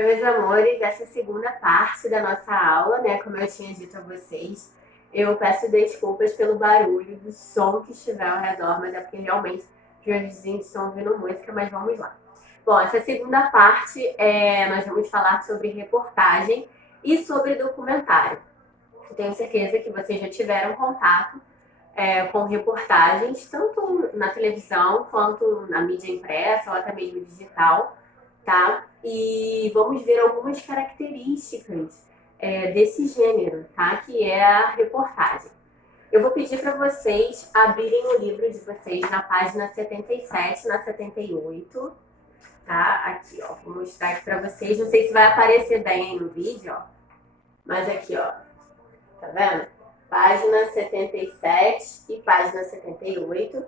Oi, meus amores, essa é a segunda parte da nossa aula, né? Como eu tinha dito a vocês, eu peço desculpas pelo barulho do som que estiver ao redor, mas é porque realmente os meus vizinhos estão ouvindo música, mas vamos lá. Bom, essa segunda parte nós vamos falar sobre reportagem e sobre documentário. Eu tenho certeza que vocês já tiveram contato com reportagens, tanto na televisão quanto na mídia impressa ou até mesmo digital, tá? E vamos ver algumas características desse gênero, tá? Que é a reportagem. Eu vou pedir para vocês abrirem o livro de vocês na página 77, na 78, tá? Aqui, ó, vou mostrar aqui para vocês. Não sei se vai aparecer bem no vídeo, ó, mas aqui, ó, tá vendo? Página 77 e página 78. O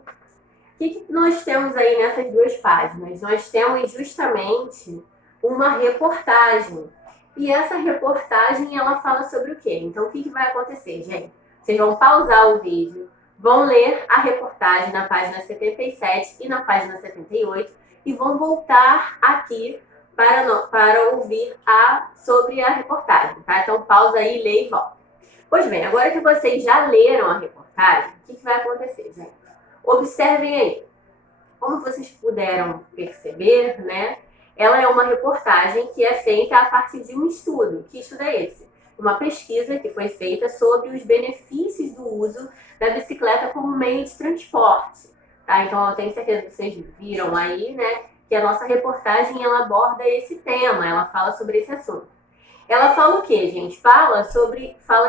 que nós temos aí nessas duas páginas? Nós temos justamente uma reportagem. E essa reportagem, ela fala sobre o quê? Então, o que vai acontecer, gente? Vocês vão pausar o vídeo, vão ler a reportagem na página 77 e na página 78 e vão voltar aqui para ouvir sobre a reportagem, tá? Então, pausa aí, lê e volta. Pois bem, agora que vocês já leram a reportagem, o que vai acontecer, gente? Observem aí. Como vocês puderam perceber, né? Ela é uma reportagem que é feita a partir de um estudo. Que estudo é esse? Uma pesquisa que foi feita sobre os benefícios do uso da bicicleta como meio de transporte. Tá? Então, eu tenho certeza que vocês viram aí, né? Que a nossa reportagem, ela aborda esse tema, ela fala sobre esse assunto. Ela fala o quê, gente? Fala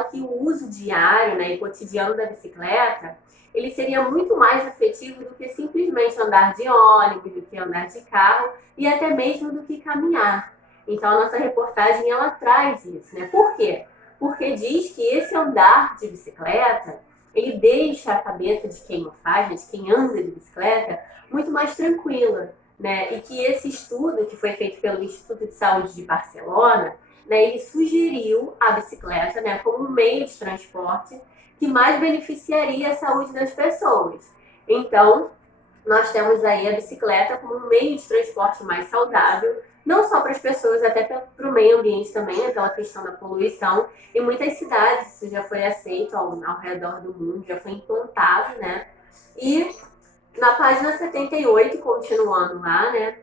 que o uso diário, né, e cotidiano da bicicleta, ele seria muito mais efetivo do que simplesmente andar de ônibus, do que andar de carro e até mesmo do que caminhar. Então, a nossa reportagem, ela traz isso, né? Por quê? Porque diz que esse andar de bicicleta, ele deixa a cabeça de quem o faz, de quem anda de bicicleta, muito mais tranquila, né? E que esse estudo, que foi feito pelo Instituto de Saúde de Barcelona, né, ele sugeriu a bicicleta, né, como um meio de transporte que mais beneficiaria a saúde das pessoas. Então, nós temos aí a bicicleta como um meio de transporte mais saudável, não só para as pessoas, até para o meio ambiente também, pela questão da poluição. Em muitas cidades isso já foi aceito ao redor do mundo, já foi implantado, né? E na página 78, continuando lá, né?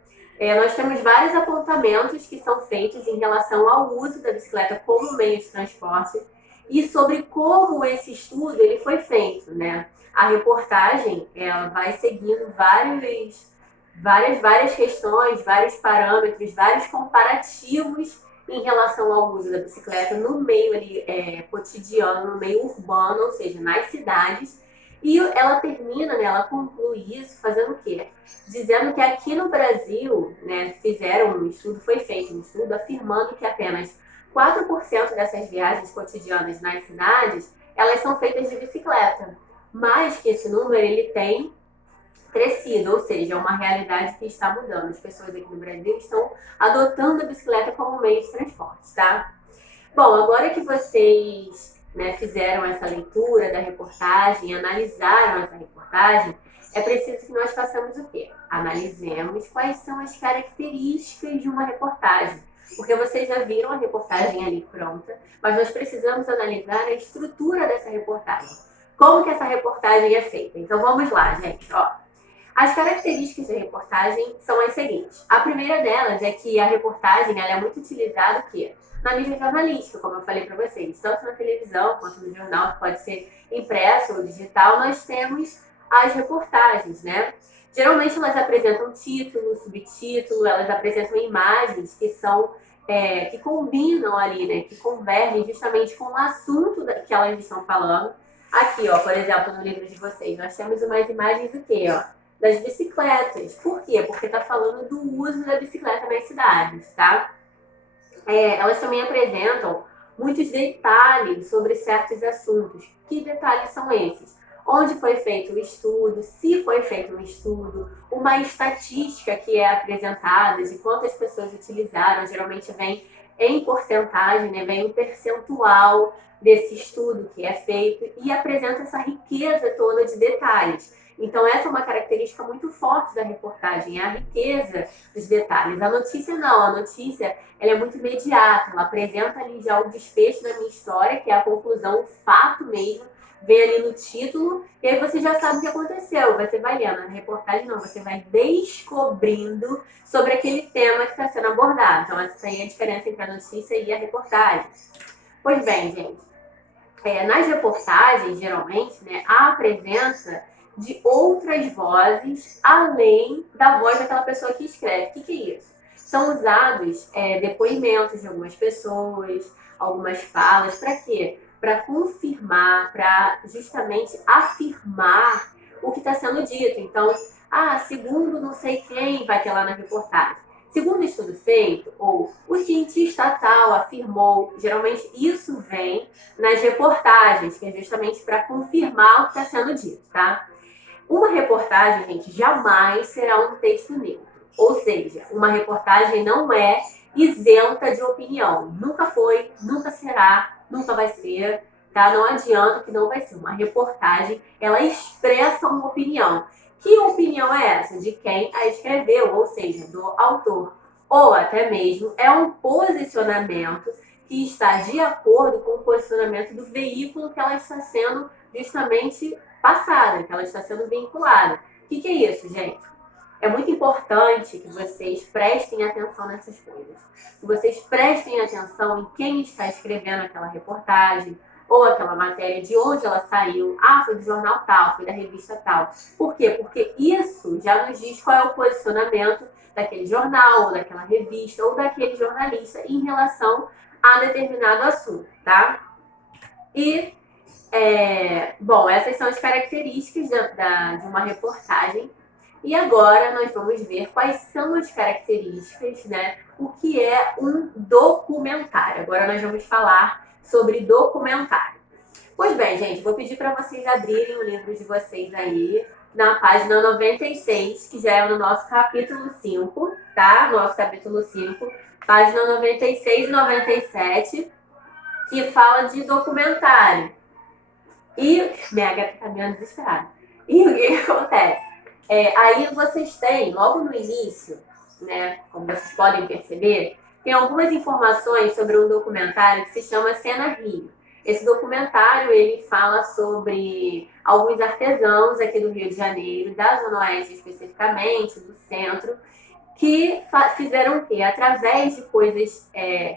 Nós temos vários apontamentos que são feitos em relação ao uso da bicicleta como meio de transporte e sobre como esse estudo ele foi feito, né? A reportagem ela vai seguindo várias questões, vários parâmetros, vários comparativos em relação ao uso da bicicleta no meio ali, cotidiano, no meio urbano, ou seja, nas cidades. E ela termina, né, ela conclui isso fazendo o quê? Dizendo que aqui no Brasil, né, foi feito um estudo afirmando que apenas 4% dessas viagens cotidianas nas cidades, elas são feitas de bicicleta. Mas que esse número, ele tem crescido, ou seja, é uma realidade que está mudando. As pessoas aqui no Brasil estão adotando a bicicleta como meio de transporte, tá? Bom, agora que vocês, né, fizeram essa leitura da reportagem, analisaram essa reportagem, é preciso que nós façamos o quê? Analisemos quais são as características de uma reportagem. Porque vocês já viram a reportagem ali pronta, mas nós precisamos analisar a estrutura dessa reportagem. Como que essa reportagem é feita? Então vamos lá, gente. Ó. As características da reportagem são as seguintes. A primeira delas é que a reportagem ela é muito utilizada o quê? Na mídia jornalística, como eu falei para vocês, tanto na televisão quanto no jornal, que pode ser impresso ou digital, nós temos as reportagens, né? Geralmente elas apresentam título, subtítulo, elas apresentam imagens que combinam ali, né? Que convergem justamente com o assunto que elas estão falando. Aqui, ó, por exemplo, no livro de vocês, nós temos umas imagens do quê, ó? Das bicicletas. Por quê? Porque está falando do uso da bicicleta nas cidades, tá? Elas também apresentam muitos detalhes sobre certos assuntos. Que detalhes são esses? Onde foi feito o estudo, se foi feito um estudo, uma estatística que é apresentada de quantas pessoas utilizaram, geralmente vem em porcentagem, né? Vem um percentual desse estudo que é feito e apresenta essa riqueza toda de detalhes. Então, essa é uma característica muito forte da reportagem, é a riqueza dos detalhes. A notícia não, a notícia ela é muito imediata, ela apresenta ali já o desfecho da minha história, que é a conclusão, o fato mesmo, vem ali no título, e aí você já sabe o que aconteceu, você vai lendo. Na reportagem não, você vai descobrindo sobre aquele tema que está sendo abordado. Então, essa aí é a diferença entre a notícia e a reportagem. Pois bem, gente, nas reportagens, geralmente, né, há a presença de outras vozes além da voz daquela pessoa que escreve. O que é isso? São usados depoimentos de algumas pessoas, algumas falas, para quê? Para confirmar, para justamente afirmar o que está sendo dito. Então, segundo não sei quem vai ter lá na reportagem. Segundo estudo feito, ou o cientista tal afirmou, geralmente isso vem nas reportagens, que é justamente para confirmar o que está sendo dito, tá? Uma reportagem, gente, jamais será um texto neutro. Ou seja, uma reportagem não é isenta de opinião. Nunca foi, nunca será, nunca vai ser, tá? Não adianta que não vai ser. Uma reportagem, ela expressa uma opinião. Que opinião é essa? De quem a escreveu, ou seja, do autor. Ou até mesmo é um posicionamento que está de acordo com o posicionamento do veículo que ela está sendo justamente passada, que ela está sendo vinculada. O que é isso, gente? É muito importante que vocês prestem atenção nessas coisas. Que vocês prestem atenção em quem está escrevendo aquela reportagem ou aquela matéria, de onde ela saiu. Foi do jornal tal, foi da revista tal. Por quê? Porque isso já nos diz qual é o posicionamento daquele jornal, ou daquela revista, ou daquele jornalista em relação a determinado assunto, tá? E, bom, essas são as características de uma reportagem. E agora nós vamos ver quais são as características, né? O que é um documentário. Agora nós vamos falar sobre documentário. Pois bem, gente, vou pedir para vocês abrirem o livro de vocês aí na página 96, que já é no nosso capítulo 5, tá? Nosso capítulo 5, página 96 e 97, que fala de documentário. E minha gata tá meio desesperada. E o que acontece? Aí vocês têm, logo no início, né, como vocês podem perceber, tem algumas informações sobre um documentário que se chama Cena Rio. Esse documentário, ele fala sobre alguns artesãos aqui do Rio de Janeiro, da Zona Oeste especificamente, do centro, que fizeram o quê? Através de coisas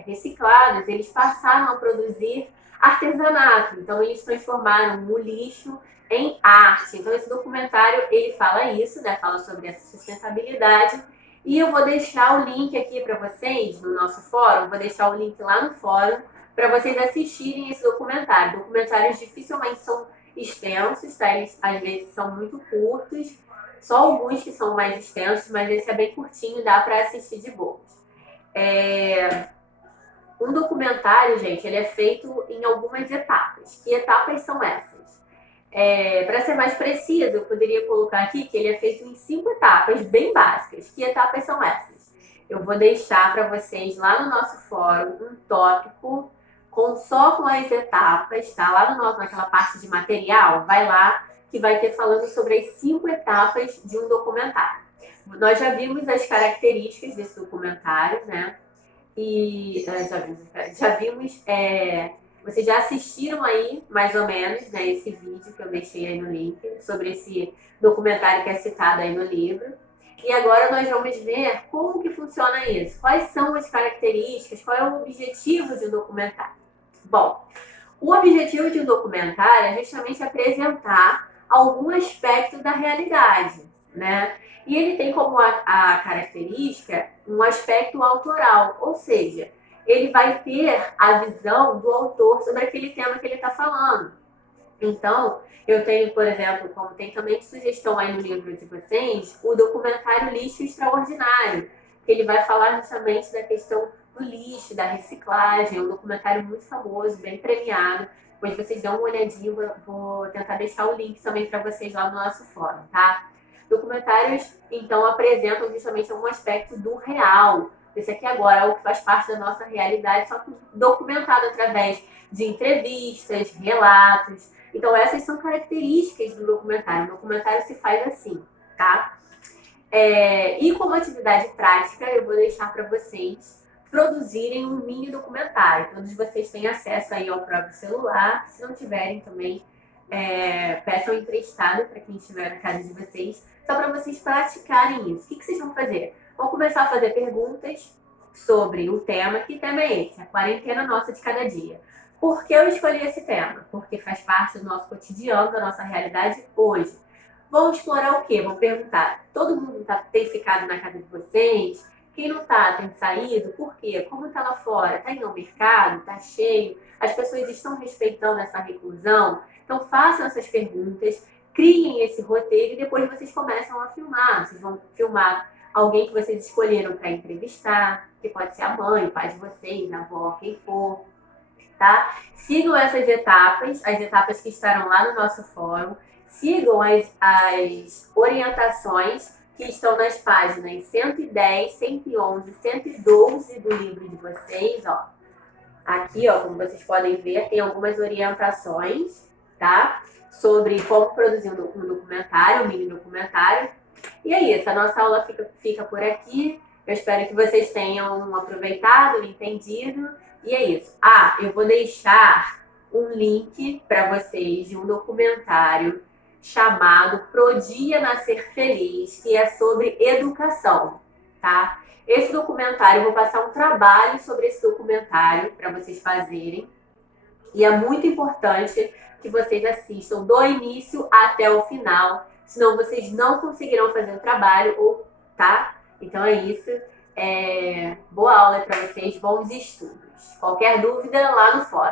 recicladas, eles passaram a produzir artesanato. Então, eles transformaram o lixo em arte. Então, esse documentário, ele fala isso, né? Fala sobre essa sustentabilidade. E eu vou deixar o link aqui para vocês no nosso fórum. Vou deixar o link lá no fórum para vocês assistirem esse documentário. Documentários dificilmente são extensos, tá? Eles às vezes são muito curtos. Só alguns que são mais extensos, mas esse é bem curtinho, dá para assistir de boa. Um documentário, gente, ele é feito em algumas etapas. Que etapas são essas? Para ser mais preciso, eu poderia colocar aqui que ele é feito em 5 etapas bem básicas. Que etapas são essas? Eu vou deixar para vocês lá no nosso fórum um tópico só com as etapas, tá? Lá naquela parte de material, vai lá que vai ter falando sobre as 5 etapas de um documentário. Nós já vimos as características desse documentário, né? E já vimos, vocês já assistiram aí, mais ou menos, né, esse vídeo que eu deixei aí no link, sobre esse documentário que é citado aí no livro. E agora nós vamos ver como que funciona isso. Quais são as características, qual é o objetivo de um documentário? Bom, o objetivo de um documentário é justamente apresentar algum aspecto da realidade, né? E ele tem como a característica um aspecto autoral, ou seja, ele vai ter a visão do autor sobre aquele tema que ele está falando. Então, eu tenho, por exemplo, como tem também sugestão aí no livro de vocês, o documentário Lixo Extraordinário, que ele vai falar justamente da questão do lixo, da reciclagem, é um documentário muito famoso, bem premiado. Depois vocês dão uma olhadinha, vou tentar deixar o link também para vocês lá no nosso fórum, tá? Documentários, então, apresentam justamente algum aspecto do real. Esse aqui agora é o que faz parte da nossa realidade, só que documentado através de entrevistas, relatos, Então, essas são características do documentário. O documentário se faz assim, tá? E como atividade prática, eu vou deixar para vocês produzirem um mini documentário. Todos vocês têm acesso aí ao próprio celular. Se não tiverem também, peçam emprestado para quem estiver na casa de vocês, só para vocês praticarem isso. O que vocês vão fazer? Vão começar a fazer perguntas sobre o tema. Que tema é esse? A quarentena nossa de cada dia. Por que eu escolhi esse tema? Porque faz parte do nosso cotidiano, da nossa realidade hoje. Vão explorar o quê? Vão perguntar, todo mundo tem ficado na casa de vocês? Quem não tá, tem saído? Por quê? Como tá lá fora? Tá indo ao mercado? Tá cheio? As pessoas estão respeitando essa reclusão? Então façam essas perguntas, criem esse roteiro e depois vocês começam a filmar. Vocês vão filmar alguém que vocês escolheram para entrevistar, que pode ser a mãe, o pai de vocês, a avó, quem for, tá? Sigam essas etapas, as etapas que estarão lá no nosso fórum. Sigam as orientações que estão nas páginas 110, 111, 112 do livro de vocês, ó. Aqui, ó, como vocês podem ver, tem algumas orientações, tá? Sobre como produzir um documentário, um mini documentário. E é isso, a nossa aula fica por aqui. Eu espero que vocês tenham aproveitado, entendido. E é isso. Eu vou deixar um link para vocês de um documentário chamado Pro Dia Nascer Feliz, que é sobre educação, tá? Esse documentário, eu vou passar um trabalho sobre esse documentário para vocês fazerem. E é muito importante que vocês assistam do início até o final, senão vocês não conseguirão fazer o trabalho, tá? Então é isso. Boa aula para vocês, bons estudos. Qualquer dúvida, lá no fórum.